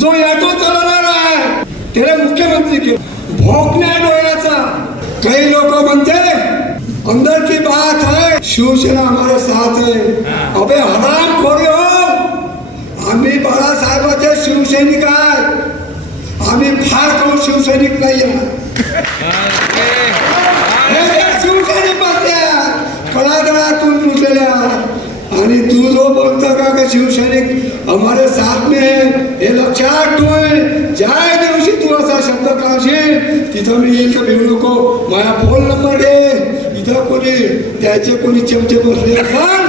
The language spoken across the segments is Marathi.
जो याटो चालवणार आहे त्याला मुख्यमंत्री केलं. भोकण्या डोळ्याचा. काही लोक म्हणते अंदर की बात है शिवसेना हमारे साथ है अबे हराम खोरे हो. आम्ही बाळासाहेबांचे शिवसैनिक आहे. आम्ही फार करून शिवसैनिक नाही शिवसैनिक बसल्या कळादळातून तुटलेल्या आणि तू जो बोलतो का का शिवसैनिक? हमारे साथ में है, हे। लक्षात ठेव ज्या दिवशी तू असा शब्द काढशील तिथं मी येईल तर भिवू नको माझा फोन नंबर दे इथं कोणी त्याचे कोणी चमचे बसले असाल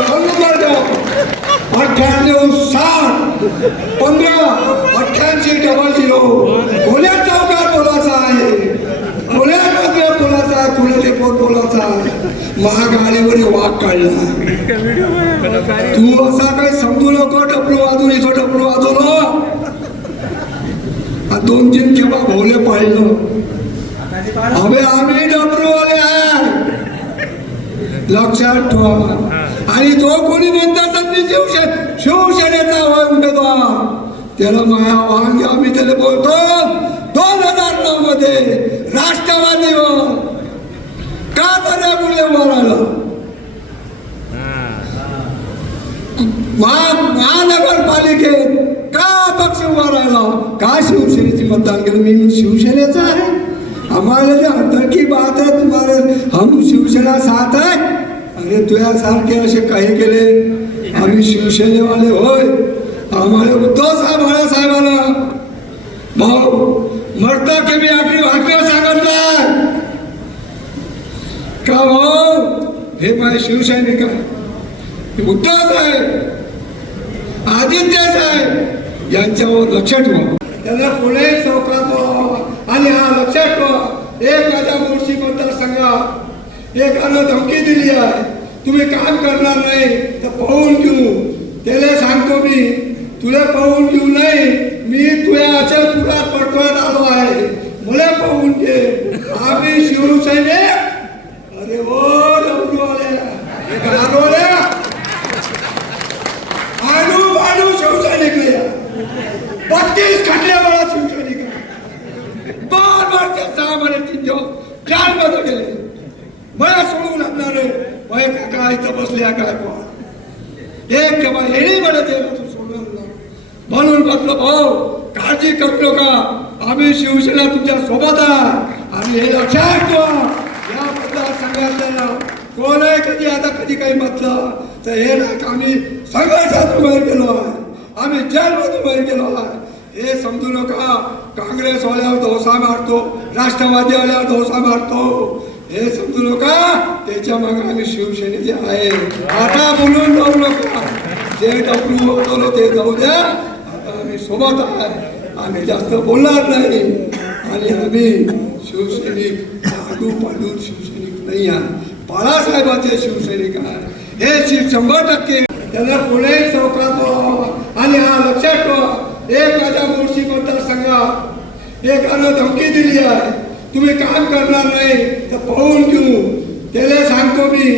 फोन नंबर द्या अठ्ठ्याण्णव सात पंधरा अठ्ठ्याऐंशी डबल झिरो कोण्या चौकात बोलाचा आहे कोण्या चौकात बोलाचा आहे कोणाचे पोट बोलायचा आहे महागाडीवर वाघ काढला तू असा काही समजू नको डबलू वाजून इथं डबलू वाजवलं दोन तीन केव्हा भोवले पाहिलं. अबे आम्ही डबलू आले लक्षात ठेवा. आणि जो कोणी म्हणतात मी शिवसेन शिवसेनेचा उमेदवार त्याला माया वांगे आम्ही त्याला बोलतो दोन हजार नऊ मध्ये राष्ट्रवादीवर का बऱ्या मुले मारायला? पक्ष उभा राहिला का शिवसेनेचे मतदान केलं? मी शिवसेनेचा आहे. हमारे जे अंतर की बात है तुम्हारे हम शिवसेना साथ है अरे तुझ्यासारखे असे काही केले? आम्ही शिवसेनेवाले होय. आम्हाला उद्धव साहेब बाळासाहेबांना भाऊ मरता के मी आपली भाकऱ्या सांगितलाय का भाऊ? हे माझे शिवसैनिक आहे. उद्धव साहेब. आदित्य साहेब. यांच्यावर लक्ष ठेवा. त्याला पुणे चौकात आणि हा लक्षात ठेवा. एक माझ्या मुळशी मतदारसंघात एकानं धमकी दिली आहे. तुम्ही काम करणार नाही तर पाहून घेऊ. त्याला सांगतो मी तुला पाहून घेऊ नाही मी तुझ्या अचलपुरात पडतोय आलो आहे. मला पाहून घे आम्ही शिवसैनिक अरे ओ डबडू आले घालवल्या आणू आणू शिवसैनिक नाही बत्तीस खटल्या मला शिवसैनिक बार बार ते सहा महिने तीन चारमध्ये गेले. मला सोडून आणणार वय काका इथं बसल्या काय बुवा. एक केव्हा येणे मध्ये ते तू सोडून म्हणून म्हटलं भाऊ काळजी करू नका. आम्ही शिवसेना तुमच्यासोबत आहे आणि हे लक्षात ठेवा या मतदारसंघातल्या कोण आहे कधी? आता कधी काही म्हटलं तर हे नाही का आम्ही संघर्षातून बाहेर गेलो आहे. आम्ही जेलमधून बाहेर गेलो आहे. हे समजू नका. काँग्रेस वाल्यावर धोसा मारतो राष्ट्रवादीवाल्यावर धोसा मारतो. हे समजू नका त्याच्यामागे आम्ही शिवसेनेचे आहे. आता बोलून जाऊ नका. जे डब्ल्यू बोलवलं ते जाऊ द्या. आता आम्ही सोबत आहे. आम्ही जास्त बोलणार नाही. आणि आम्ही शिवसैनिक आडू पाडू शिवसैनिक नाही आहे बाळासाहेबांचे शिवसैनिक आहे हे शि- शंभर टक्के त्याला पुणे चौकात आणि हा लक्षात ठेवा. एक माझ्या मोर्शी मतदारसंघात एकानं धमकी दिली आहे. तुम्ही काम करणार नाही तर पाहून घेऊ. त्याला सांगतो मी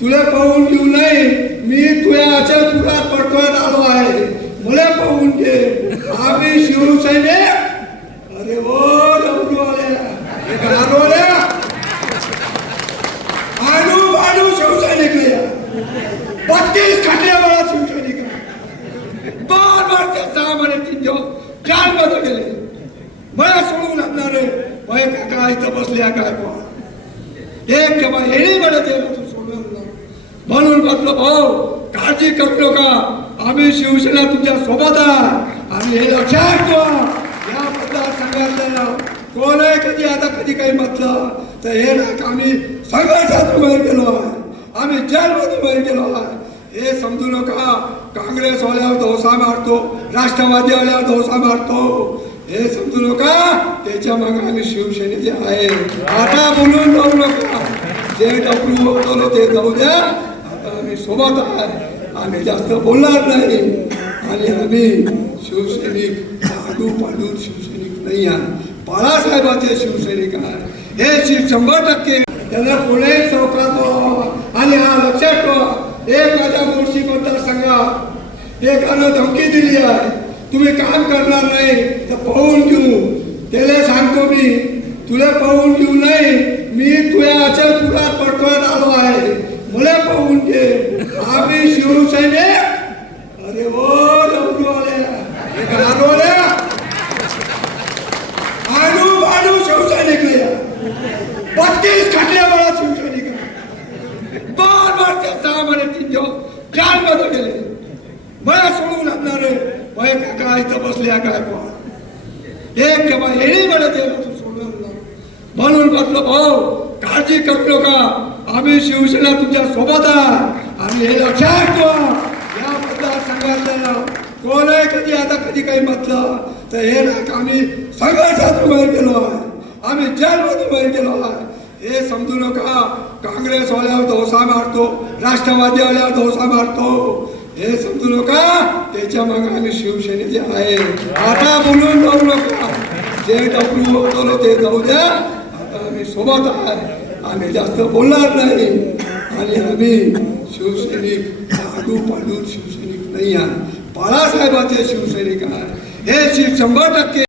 तुला पाहून घेऊ नाही मी तुझ्या तुला पडतोय आलो आहे मला पाहून घे आम्ही शिवसैनिक अरे ओ डबडू आले घालवल्या आणू आणू शिवसैनिक नाही बत्तीस खटल्या मला शिवसैनिक आहे. बार बार ते सहा महिने तीन दिवस चारमध्ये गेले मला सोडून आणणार वय काका इथं बसल्या काय बा एक केव्हा येणे म्हणत सोडून म्हणून म्हटलं भाऊ काळजी करू नका. आम्ही शिवसेना तुमच्यासोबत आहे. आणि हे लक्षात ठेवा या मतदारसंघातल्या कोण आहे कधी आता कधी काही म्हटलं तर हे ना आम्ही संघर्षातून बाहेर गेलो आहे. आम्ही जेलमधून बाहेर गेलो आहे. हे समजू नका काँग्रेस वाल्यावर धोसा मारतो राष्ट्रवादी आल्यावर धोसा मारतो. हे समजू नका त्याच्यामागे आम्ही शिवसेनेचे आहे. आता बोलून जाऊ नका. जे डब्ल्यू बोलवलं ते जाऊ द्या. आता आम्ही सोबत आहे आम्ही जास्त बोलणार नाही. आणि आम्ही शिवसैनिक आडू पाडू शिवसैनिक नाही आहे बाळासाहेबांचे शिवसैनिक आहे हे शिव शंभर टक्के त्यांना पुणे चौकात आणि हा लक्षात ठेवा. एक माझ्या मोर्शी मतदारसंघात एकानं धमकी दिली आहे. तुम्ही काम करणार नाही तर पाहून घेऊ. त्याला सांगतो मी तुला पाहून घेऊ नाही मी तुझ्या अचल पुरात पडकळत आलो आहे. मला पाहून घे. आम्ही शिवसैनिक. अरे हो, ओ डबडूवाल्या गारवाल्या आणू बाणू शिवसैनिक नाही. बत्तीस खटल्या मला शिवसैनिक. बार बार ते सहा महिने तीन दिवस. चारमध्ये गेले. मला सोडून आणणार वय काका इथं बसल्या काय पण एक केव्हा येणे मला ते सोडून म्हणून म्हटलं भाऊ काळजी करू नका. आम्ही शिवसेना तुमच्यासोबत आहे आणि हे लक्षात ठेवा या मतदारसंघातलं कोणही कधी? आता कधी काही म्हटलं? तर हे ना आम्ही संघर्षातून बाहेर गेलो आहे. आम्ही जेलमधून बाहेर गेलो आहे. हे समजू नका. काँग्रेसवाल्यावर धोसा मारतो. राष्ट्रवादीवाल्यावर धोसा मारतो. हे समजू नका त्याच्यामागे आम्ही शिवसेनेचे आहे. आता बोलून जाऊ नका. जे डब्ल्यू होतो ते जाऊ द्या. आता आम्ही सोबत आहे. आम्ही जास्त बोलणार नाही. आणि आम्ही शिवसैनिक आडू पाडू शिवसैनिक नाही आहे बाळासाहेबाचे शिवसैनिक आहे हे शि- शंभर टक्के